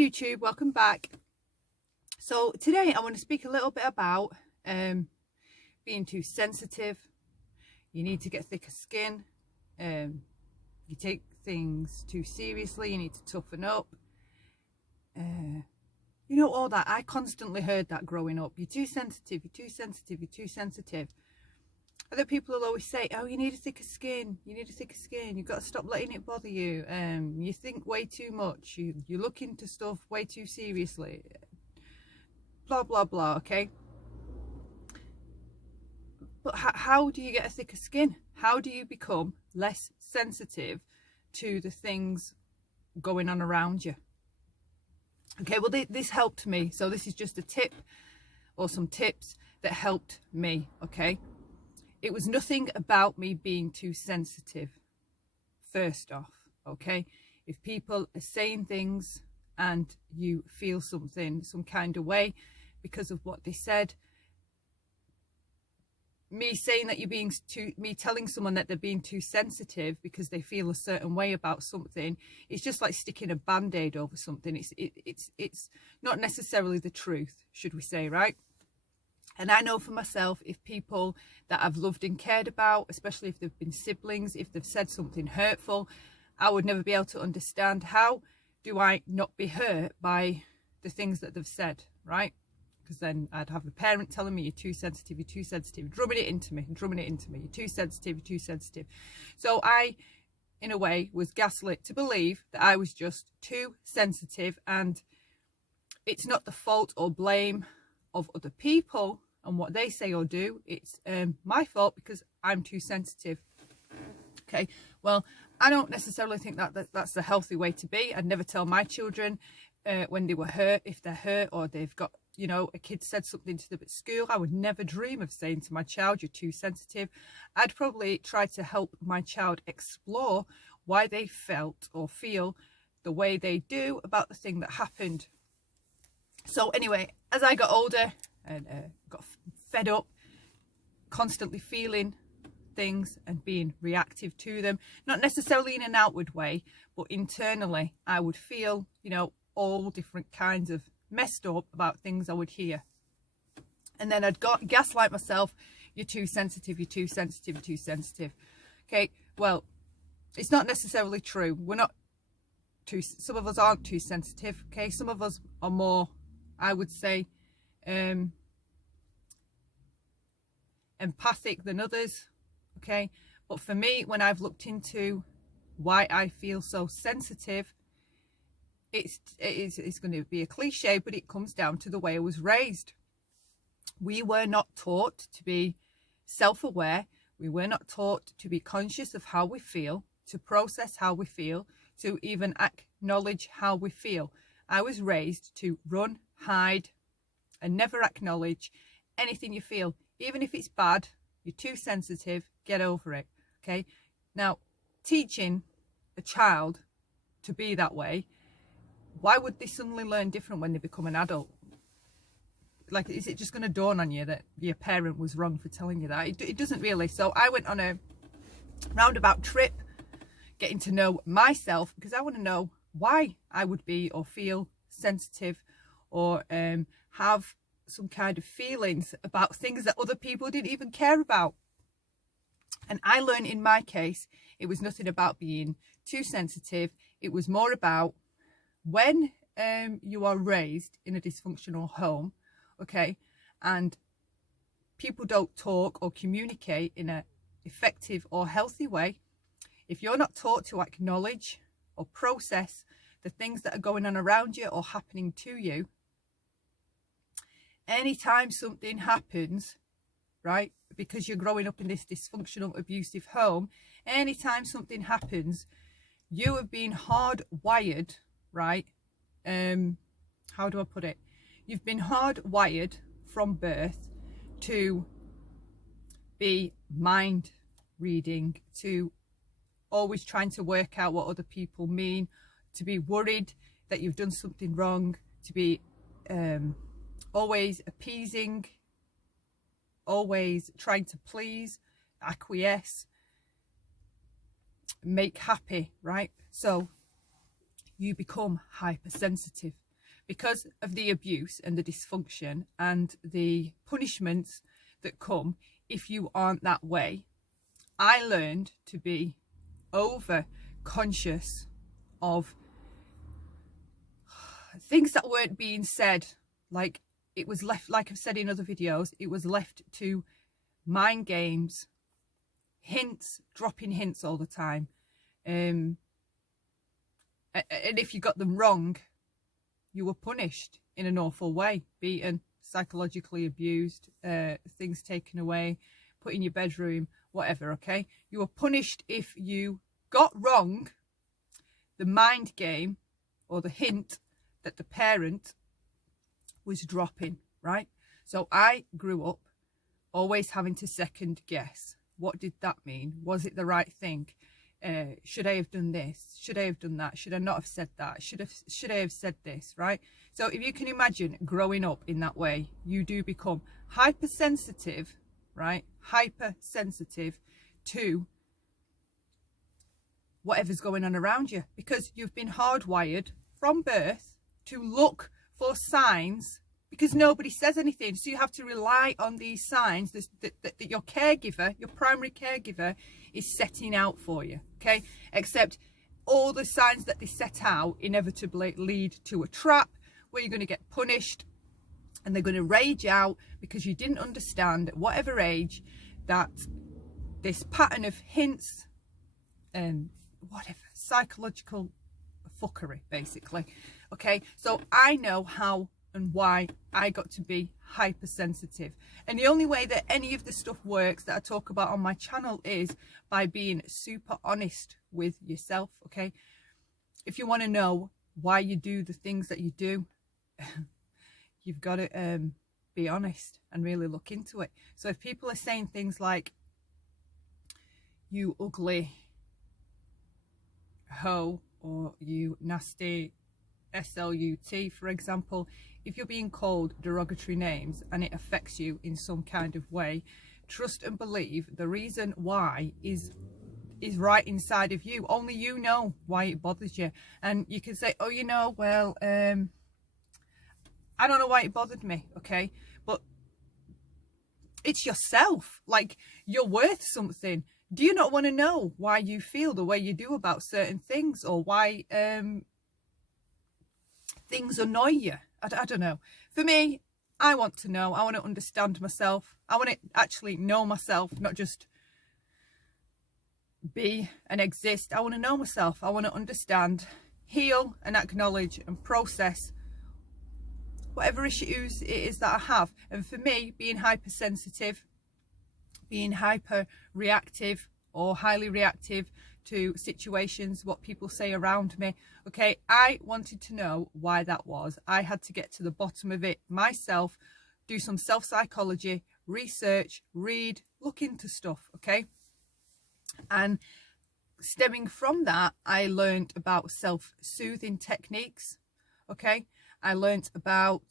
YouTube, welcome back. So today I want to speak a little bit about being too sensitive. You need to get thicker skin. You take things too seriously. You need to toughen up. You know, all that. I constantly heard that growing up. You're too sensitive, you're too sensitive, you're too sensitive. Other people will always say, oh, you need a thicker skin, you need a thicker skin, you've got to stop letting it bother you. You think way too much, you look into stuff way too seriously. Blah, blah, blah, okay? But how do you get a thicker skin? How do you become less sensitive to the things going on around you? Okay, well, this helped me. So this is just a tip or some tips that helped me, okay? It was nothing about me being too sensitive, first off, okay? If people are saying things and you feel something, some kind of way because of what they said, me saying that me telling someone that they're being too sensitive because they feel a certain way about something, it's just like sticking a band-aid over something. It's not necessarily the truth, should we say, right? And I know for myself, if people that I've loved and cared about, especially if they've been siblings, if they've said something hurtful, I would never be able to understand how do I not be hurt by the things that they've said, right? Because then I'd have a parent telling me, you're too sensitive, you're too sensitive, drumming it into me, you're too sensitive, you're too sensitive. So I, in a way, was gaslit to believe that I was just too sensitive, and it's not the fault or blame of other people and what they say or do. It's my fault because I'm too sensitive. Okay, well, I don't necessarily think that's the healthy way to be. I'd never tell my children when they were hurt, if they're hurt or they've got, you know, a kid said something to them at school. I would never dream of saying to my child, you're too sensitive. I'd probably try to help my child explore why they felt or feel the way they do about the thing that happened. So anyway, as I got older and got fed up, constantly feeling things and being reactive to them, not necessarily in an outward way, but internally, I would feel, you know, all different kinds of messed up about things I would hear. And then I'd gaslight myself, you're too sensitive, you're too sensitive, you're too sensitive. Okay, well, it's not necessarily true. We're not too, some of us aren't too sensitive, okay? Some of us are more, I would say, empathic than others, okay? But for me, when I've looked into why I feel so sensitive, it's going to be a cliche, but it comes down to the way I was raised. We were not taught to be self-aware. We were not taught to be conscious of how we feel, to process how we feel, to even acknowledge how we feel. I was raised to run, hide, and never acknowledge anything you feel. Even if it's bad, you're too sensitive, get over it, okay? Now, teaching a child to be that way, why would they suddenly learn different when they become an adult? Like, is it just going to dawn on you that your parent was wrong for telling you that? It doesn't really. So I went on a roundabout trip, getting to know myself, because I want to know why I would be or feel sensitive or have some kind of feelings about things that other people didn't even care about. And I learned in my case, it was nothing about being too sensitive. It was more about when you are raised in a dysfunctional home, okay, and people don't talk or communicate in an effective or healthy way, if you're not taught to acknowledge or process the things that are going on around you or happening to you, anytime something happens, right, because you're growing up in this dysfunctional, abusive home, anytime something happens, you have been hardwired, right? How do I put it? You've been hardwired from birth to be mind reading, to always trying to work out what other people mean, to be worried that you've done something wrong, to be always appeasing, always trying to please, acquiesce, make happy, right? So you become hypersensitive. because of the abuse and the dysfunction and the punishments that come if you aren't that way, I learned to be over conscious of things that weren't being said. Like, it was left, like I've said in other videos, it was left to mind games, hints, dropping hints all the time. And if you got them wrong, you were punished in an awful way, beaten, psychologically abused, things taken away, put in your bedroom, whatever, okay? You were punished if you got wrong the mind game or the hint that the parent was dropping, right? So I grew up always having to second guess. What did that mean? Was it the right thing? Should I have done this? Should I have done that? Should I not have said that? Should I have said this, right? So if you can imagine growing up in that way, you do become hypersensitive, right? Hypersensitive to whatever's going on around you, because you've been hardwired from birth to look for signs, because nobody says anything. So you have to rely on these signs that your caregiver, your primary caregiver, is setting out for you, okay? Except all the signs that they set out inevitably lead to a trap where you're going to get punished, and they're going to rage out because you didn't understand at whatever age that this pattern of hints and whatever, psychological fuckery, basically. Okay, so I know how and why I got to be hypersensitive, and the only way that any of the stuff works that I talk about on my channel is by being super honest with yourself. Okay, if you want to know why you do the things that you do, you've got to be honest and really look into it. So if people are saying things like, you ugly hoe, or you nasty SLUT, for example, if you're being called derogatory names and it affects you in some kind of way, trust and believe the reason why is right inside of you. Only you know why it bothers you. And you can say, oh, you know, well, I don't know why it bothered me, okay? But it's yourself. Like, you're worth something. Do you not want to know why you feel the way you do about certain things, or why things annoy you? I don't know. For me, I want to know. I want to understand myself. I want to actually know myself, not just be and exist. I want to know myself. I want to understand, heal and acknowledge and process whatever issues it is that I have. And for me, being hypersensitive, being hyper reactive or highly reactive to situations, what people say around me, okay, I wanted to know why that was. I had to get to the bottom of it myself, do some self-psychology, research, read, look into stuff, okay? And stemming from that, I learned about self-soothing techniques, okay? I learned about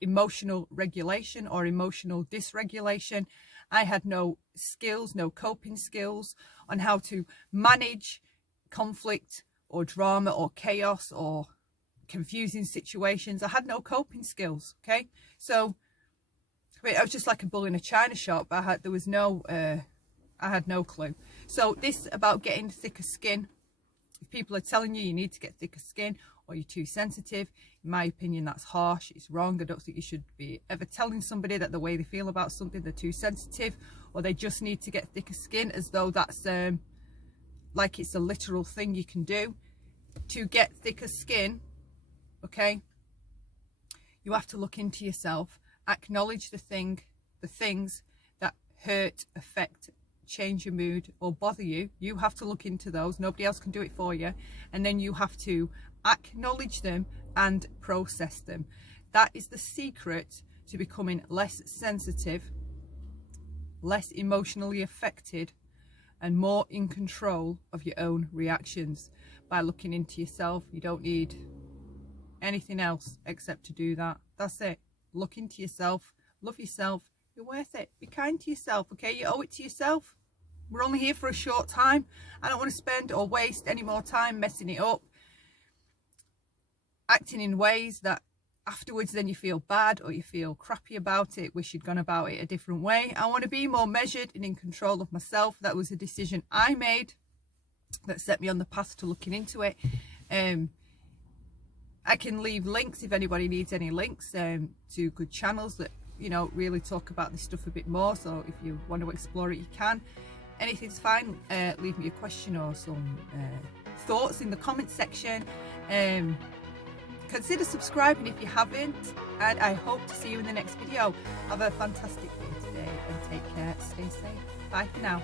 emotional regulation or emotional dysregulation. I had no skills, no coping skills on how to manage conflict or drama or chaos or confusing situations. I had no coping skills, okay? So I was just like a bull in a china shop. I had no clue. So this about getting thicker skin, if people are telling you need to get thicker skin, or you're too sensitive, in my opinion, that's harsh. It's wrong. I don't think you should be ever telling somebody that the way they feel about something, they're too sensitive, or they just need to get thicker skin, as though that's like it's a literal thing you can do. To get thicker skin, okay, you have to look into yourself, acknowledge the things that hurt, affect, change your mood or bother you. You have to look into those. Nobody else can do it for you. And then you have to acknowledge them and process them. That is the secret to becoming less sensitive, less emotionally affected, and more in control of your own reactions. By looking into yourself, you don't need anything else except to do that. That's it. Look into yourself, love yourself, you're worth it. Be kind to yourself, okay? You owe it to yourself. We're only here for a short time. I don't want to spend or waste any more time messing it up. acting in ways that afterwards then you feel bad or you feel crappy about it, wish you'd gone about it a different way. I want to be more measured and in control of myself. That was a decision I made that set me on the path to looking into it. I can leave links if anybody needs any links to good channels that, you know, really talk about this stuff a bit more. So if you want to explore it, you can. Anything's fine. Leave me a question or some thoughts in the comment section. Consider subscribing if you haven't, and I hope to see you in the next video. Have a fantastic day today and take care. Stay safe. Bye for now.